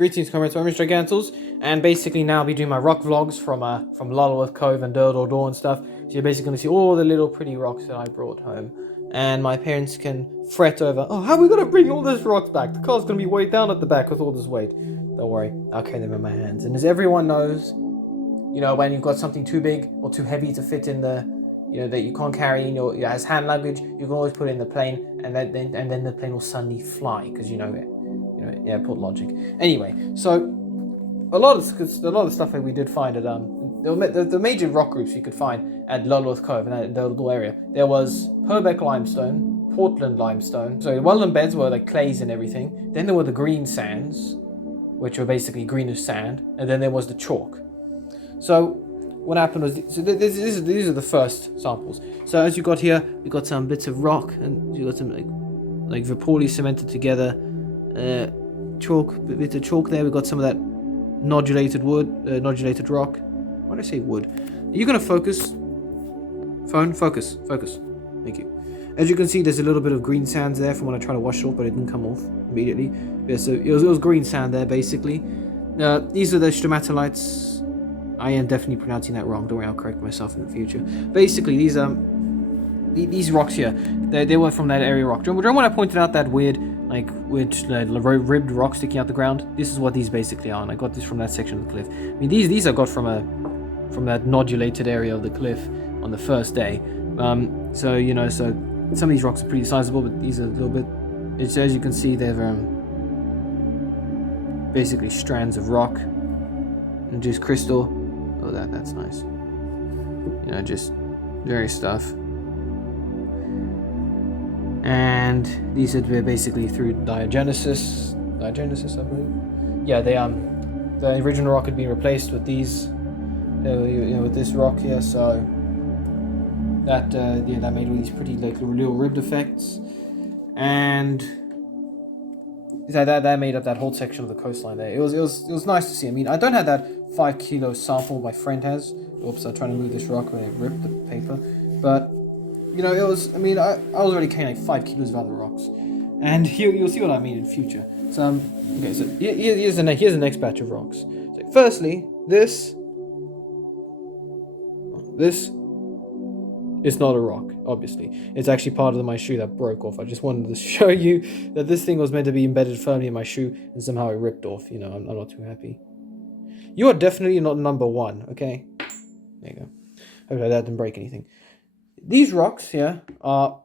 Greetings, comrades. My name is Gigantals, and basically now I'll be doing my rock vlogs from Lulworth Cove and Durdle Door and stuff. So you're basically going to see all the little pretty rocks that I brought home, and my parents can fret over, oh, how are we going to bring all these rocks back? The car's going to be weighed down at the back with all this weight. Don't worry, I'll carry them in my hands. And as everyone knows, you know, when you've got something too big or too heavy to fit in the, you know, that you can't carry in your as hand luggage, you can always put it in the plane, and then the plane will suddenly fly because you know airport logic. Anyway, so a lot of stuff that we did find at the major rock groups you could find at Lulworth Cove and that Durdle area. There was Purbeck limestone, Portland limestone. So one of them beds were like clays and everything. Then there were the green sands, which were basically greenish sand, and then there was the chalk. So what happened was, these are the first samples. So as you got here, we got some bits of rock, and you got some like poorly cemented together chalk, bits of chalk there. We got some of that nodulated wood, nodulated rock. Why did I say wood? Are you gonna focus? Phone, focus. Thank you. As you can see, there's a little bit of green sands there from when I tried to wash it off, but it didn't come off immediately. Yeah, so it was green sand there basically. These are the stromatolites. I am definitely pronouncing that wrong. Don't worry, I'll correct myself in the future. Basically, these rocks here, they were from that area rock. Remember when I pointed out that weird ribbed rock sticking out the ground? This is what these basically are, and I got this from that section of the cliff. I mean, these I got from that nodulated area of the cliff on the first day. So you know, so some of these rocks are pretty sizable, but these are a little bit. As you can see, they're basically strands of rock and just crystal. Oh, that's nice. You know, just various stuff. And these are basically through diagenesis, I believe. Yeah, the original rock had been replaced with these, with this rock here. So that that made all these pretty like little ribbed effects, and that made up that whole section of the coastline there. It was nice to see. I mean, I don't have that 5 kilo sample my friend has. Oops, I'm trying to move this rock when it ripped the paper, but. You know, it was. I mean, I was already carrying like 5 kilos of other rocks, and you'll see what I mean in future. So okay, so here's the next batch of rocks. So firstly, this is not a rock. Obviously, it's actually part of my shoe that broke off. I just wanted to show you that this thing was meant to be embedded firmly in my shoe, and somehow it ripped off. You know, I'm not too happy. You are definitely not number one. Okay, there you go. Hopefully that didn't break anything. These rocks here are.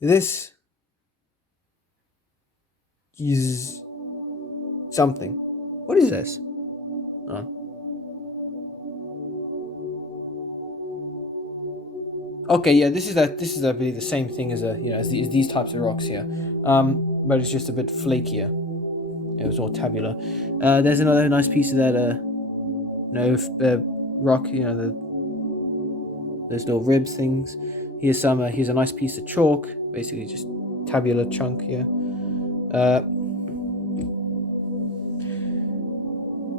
This is something. What is this? Okay, yeah, this is I believe the same thing as as these types of rocks here, but it's just a bit flakier. It was all tabular. There's another nice piece of that rock. You know, those little ribs things. Here's a nice piece of chalk, basically just tabular chunk here.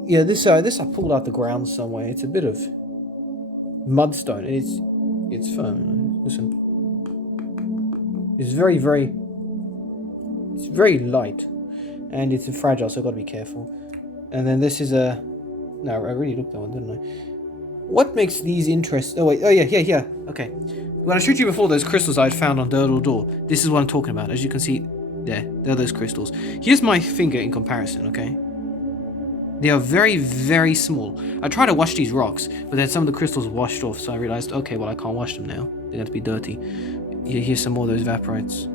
Yeah, this I pulled out the ground somewhere. It's a bit of mudstone. It's firm. Listen, it's very light, and it's fragile, so I've got to be careful. And then this is no, I really looked at that one, didn't I? What makes these interesting? Oh wait, yeah. Okay. When I showed you before those crystals I had found on Durdle Door, this is what I'm talking about. As you can see, they're those crystals. Here's my finger in comparison, okay? They are very, very small. I tried to wash these rocks, but then some of the crystals washed off, so I realized, okay, well I can't wash them now. They're going to be dirty. Here's some more of those evaporites.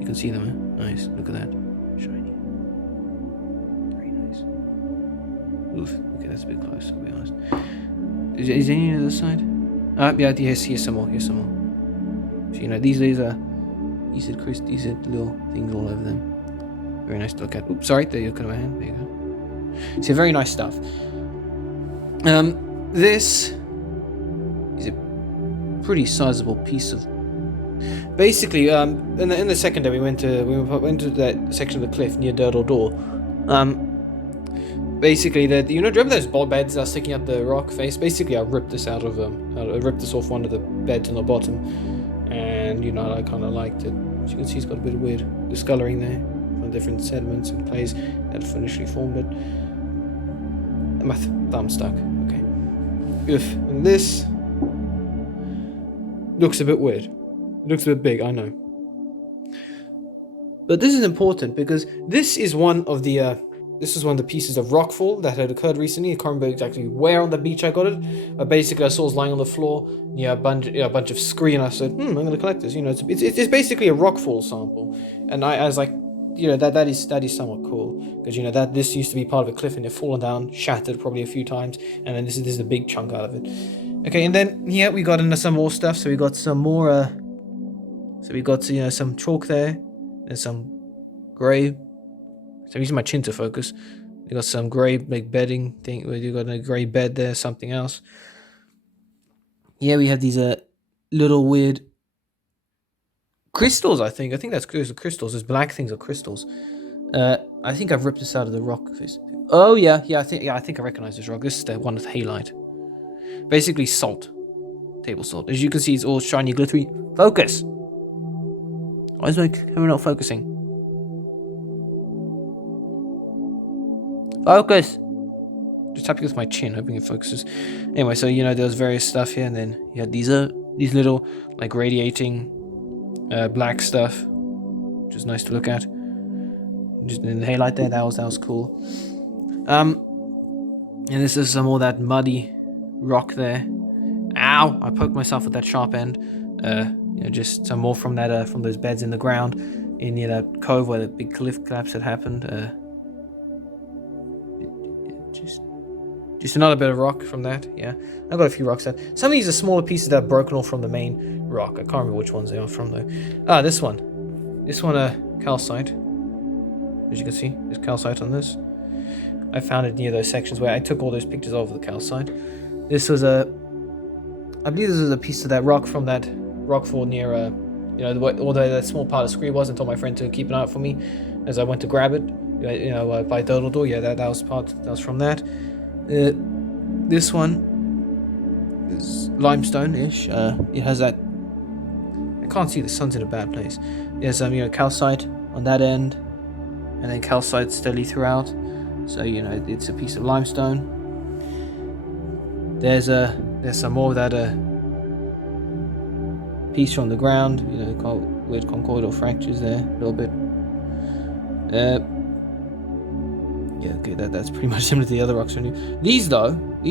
You can see them, eh? Nice. Look at that. Shiny. Very nice. Oof. Okay, that's a bit close, I'll be honest. Is any on the other side? Yeah, here's some more. So, you know, these are little things all over them. Very nice to look at. Oops, sorry, there you go. My hand. There you go. So very nice stuff. This is a pretty sizable piece of. Basically, in the second day we went to that section of the cliff near Durdle Door. Basically, remember those ball beds that are sticking out the rock face? Basically, I ripped this out of them. I ripped this off one of the beds on the bottom, and you know, I kind of liked it. As you can see, it's got a bit of weird discoloring there. on different sediments and clays that initially formed it. And my thumb stuck. Okay. And this looks a bit weird. It looks a bit big, I know. But this is important because this is one of the pieces of rockfall that had occurred recently. I can't remember exactly where on the beach I got it, but basically I saw it was lying on the floor near a bunch of scree, and I said, I'm going to collect this. It's basically a rockfall sample, and I was like, that is somewhat cool because that this used to be part of a cliff and it's fallen down, shattered probably a few times, and then this is a big chunk out of it. Okay, and then here we got into some more stuff. So we got some more. So we got some chalk there. There's some grey. So I'm using my chin to focus. We got some grey like bedding thing. You got a grey bed there. Something else. Yeah, we have these little weird crystals. I think that's crystals. Those black things are crystals. I think I've ripped this out of the rock face. Oh yeah. I think I recognize this rock. This is the one with halite. Basically salt, table salt. As you can see, it's all shiny, glittery. Focus. Why is my camera not focusing? Focus! Just tapping with my chin, hoping it focuses. Anyway, so there's various stuff here, and then you had these little like radiating black stuff, which is nice to look at. Just in the halite there, that was cool. And this is some more of that muddy rock there. Ow! I poked myself with that sharp end. Just some more from that from those beds in the ground in that cove where the big cliff collapse had happened. Just another bit of rock from that. Yeah, I've got a few rocks there. Some of these are smaller pieces that are broken off from the main rock. I can't remember which ones they are from though. This one, calcite. As you can see, there's calcite on this. I found it near those sections where I took all those pictures of the calcite. This was I believe this was a piece of that rock from that rockfall near, although that small part of scree was, until my friend to keep an eye out for me as I went to grab it, by Durdle Door. Yeah, that was from that. This one is limestone-ish. It has that. I can't see, the sun's in a bad place. There's calcite on that end, and then calcite steadily throughout. So it's a piece of limestone. There's some more of that piece from the ground, weird conchoidal fractures there, a little bit. Okay, that's pretty much similar to the other rocks from here. These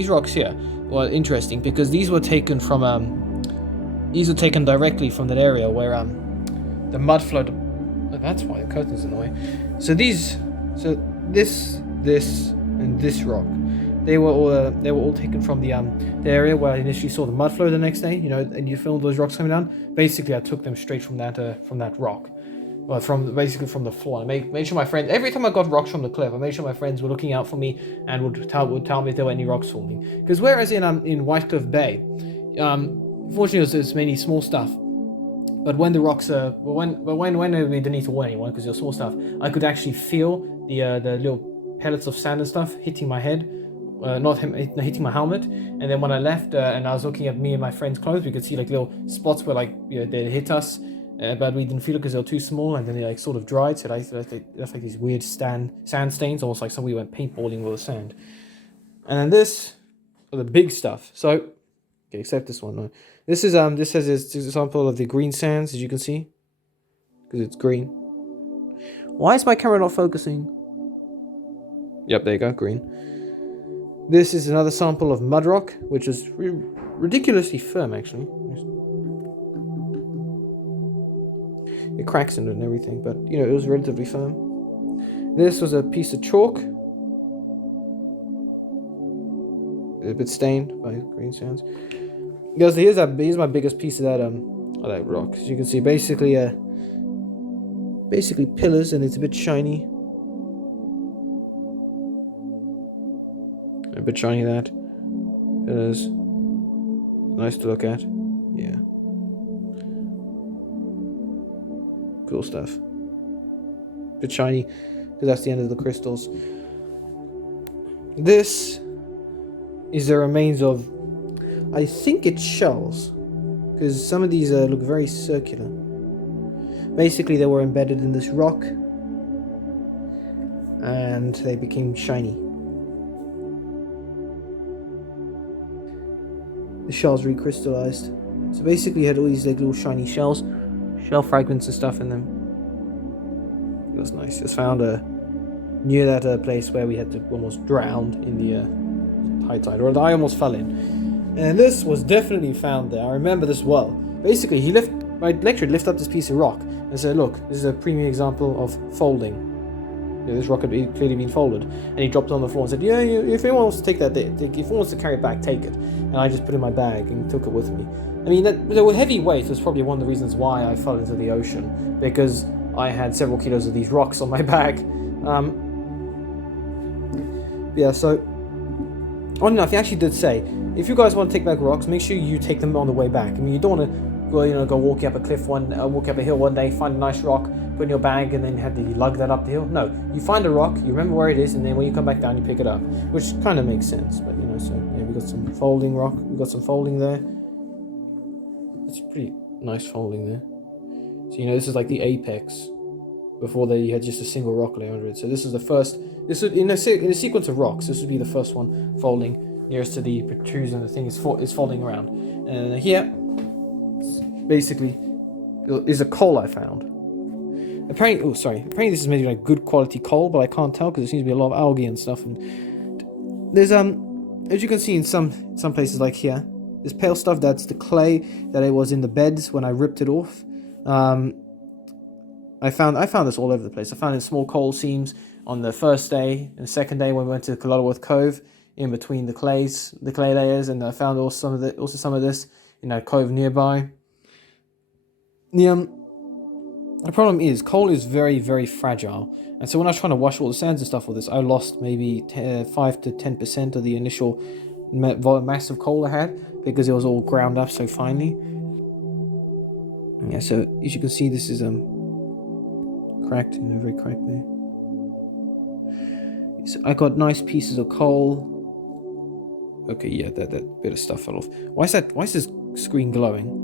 rocks here were interesting because these were taken directly from that area where the mud flowed. Oh, that's why the curtain's in the way. So this, and this rock, they were all taken from the area where I initially saw the mud flow the next day. And you filmed those rocks coming down. Basically, I took them straight from that rock. Well, from the floor. I made sure my friends, every time I got rocks from the cliff, I made sure my friends were looking out for me and would tell me if there were any rocks falling. Because whereas in Whitecliff Bay, fortunately there's many small stuff, but when the rocks when they didn't need to warn anyone because it was small stuff, I could actually feel the little pellets of sand and stuff hitting my head, hitting my helmet. And then when I left and I was looking at me and my friends' clothes, we could see like little spots where they hit us. But we didn't feel it because they were too small, and then they sort of dried, so they left like these weird sand stains, almost like somebody went paintballing with the sand. And then this are the big stuff. So, okay, except this one. No. This has this example of the green sands, as you can see, because it's green. Why is my camera not focusing? Yep, there you go, green. This is another sample of mud rock, which is ridiculously firm, actually. It cracks in it and everything, but it was relatively firm. This was a piece of chalk, a bit stained by green sands. Here's my biggest piece of that rock. As you can see, basically pillars, and it's a bit shiny. A bit shiny, that pillars. Nice to look at. Yeah. Cool stuff. Bit shiny because that's the end of the crystals. This is the remains of, I think it's shells, because some of these look very circular. Basically, they were embedded in this rock and they became shiny. The shells recrystallized. So basically you had all these like little shiny shells, shell fragments and stuff in them. It was nice. Just found near that place where we had to almost drown in the high tide, or I almost fell in. And this was definitely found there. I remember this well. Basically, my lecturer lifted up this piece of rock and said, "Look, this is a premium example of folding. This rock had clearly been folded." And he dropped it on the floor and said, "Yeah, if anyone wants to take that, if anyone wants to carry it back, take it." And I just put it in my bag and took it with me. I mean, the heavy weight was probably one of the reasons why I fell into the ocean, because I had several kilos of these rocks on my back. Yeah, so, odd enough, he actually did say, if you guys want to take back rocks, make sure you take them on the way back. I mean, you don't want to go walking up a cliff walking up a hill one day, find a nice rock, put it in your bag, and then have to lug that up the hill. No, you find a rock, you remember where it is, and then when you come back down, you pick it up, which kind of makes sense. But so yeah, we got some folding rock, we got some folding there. It's pretty nice folding there. So this is like the apex. Before you had just a single rock layer under it. So this is the first. This would in a sequence of rocks. This would be the first one folding nearest to the protrusion. The thing is folding around. And here, basically, is a coal I found. Apparently, this is maybe like good quality coal, but I can't tell because there seems to be a lot of algae and stuff. And there's as you can see in some places like here, this pale stuff, that's the clay that it was in the beds when I ripped it off. I found this all over the place. I found it in small coal seams on the first day and the second day when we went to Lulworth Cove, in between the clay layers, and I found also some of this in that cove nearby. The problem is coal is very, very fragile, and so when I was trying to wash all the sands and stuff with this, I lost maybe 5 to 10% of the initial mass of coal I had because it was all ground up so finely. Yeah, so as you can see, this is cracked, very cracked there. So I got nice pieces of coal. Okay, yeah, that bit of stuff fell off. Why is this screen glowing?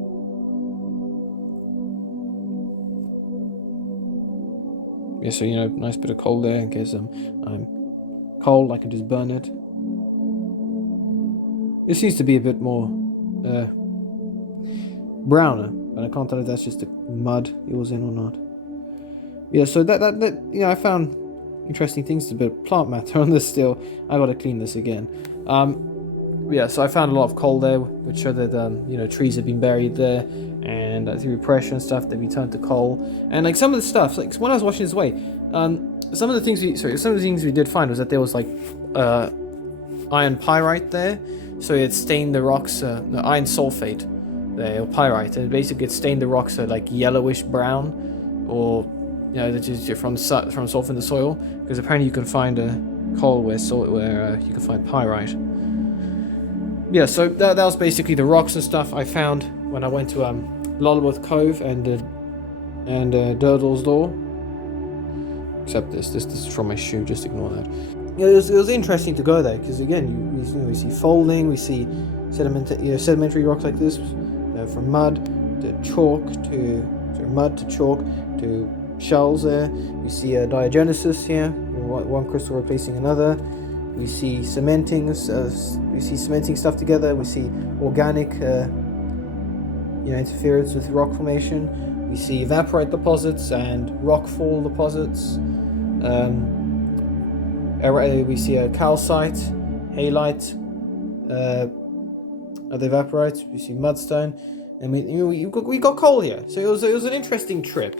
Yeah, so nice bit of coal there in case I'm cold, I can just burn it. It seems to be a bit more browner, but I can't tell if that's just the mud it was in or not. Yeah, so that I found interesting things, a bit of plant matter on this still. I gotta clean this again. Yeah, so I found a lot of coal there, which showed that trees had been buried there, and through pressure and stuff, they'd be turned to coal. And like some of the stuff, like when I was washing this away, some of the things we did find was that there was like iron pyrite there, so it stained the rocks, iron sulfate there, or pyrite, and basically it stained the rocks like yellowish brown, or that is from sulfur in the soil, because apparently you can find coal where you can find pyrite. Yeah, so that was basically the rocks and stuff I found when I went to Lulworth Cove and Durdle's Door. Except this is from my shoe, just ignore that. Yeah, it was interesting to go there because again, we see folding, we see sedimentary rocks like this, from mud to chalk to shells there. We see diagenesis here, one crystal replacing another. We see cementing stuff together. We see organic interference with rock formation. We see evaporite deposits and rockfall deposits. We see a calcite, halite, the evaporites. We see mudstone, and we got coal here. So it was an interesting trip.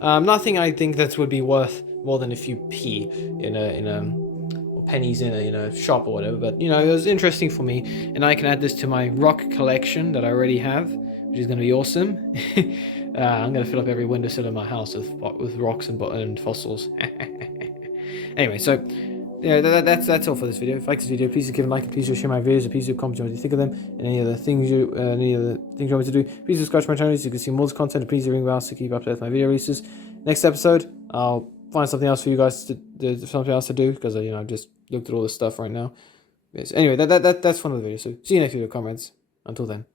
Nothing I think that would be worth more than a few or pennies in a shop or whatever. But it was interesting for me, and I can add this to my rock collection that I already have, which is going to be awesome. I'm going to fill up every windowsill in my house with rocks and fossils. Anyway, so that's all for this video. If you like this video, please give a like, and please share my videos, and please do comment on what you think of them, and any other things you want me to do. Please subscribe to my channel so you can see more content, and please ring the bell to keep up with my video releases. Next episode, I'll find something else for you guys to do, because I've just looked at all this stuff right now. Yes. Anyway, that's one of the videos. So see you next video, comments. Until then.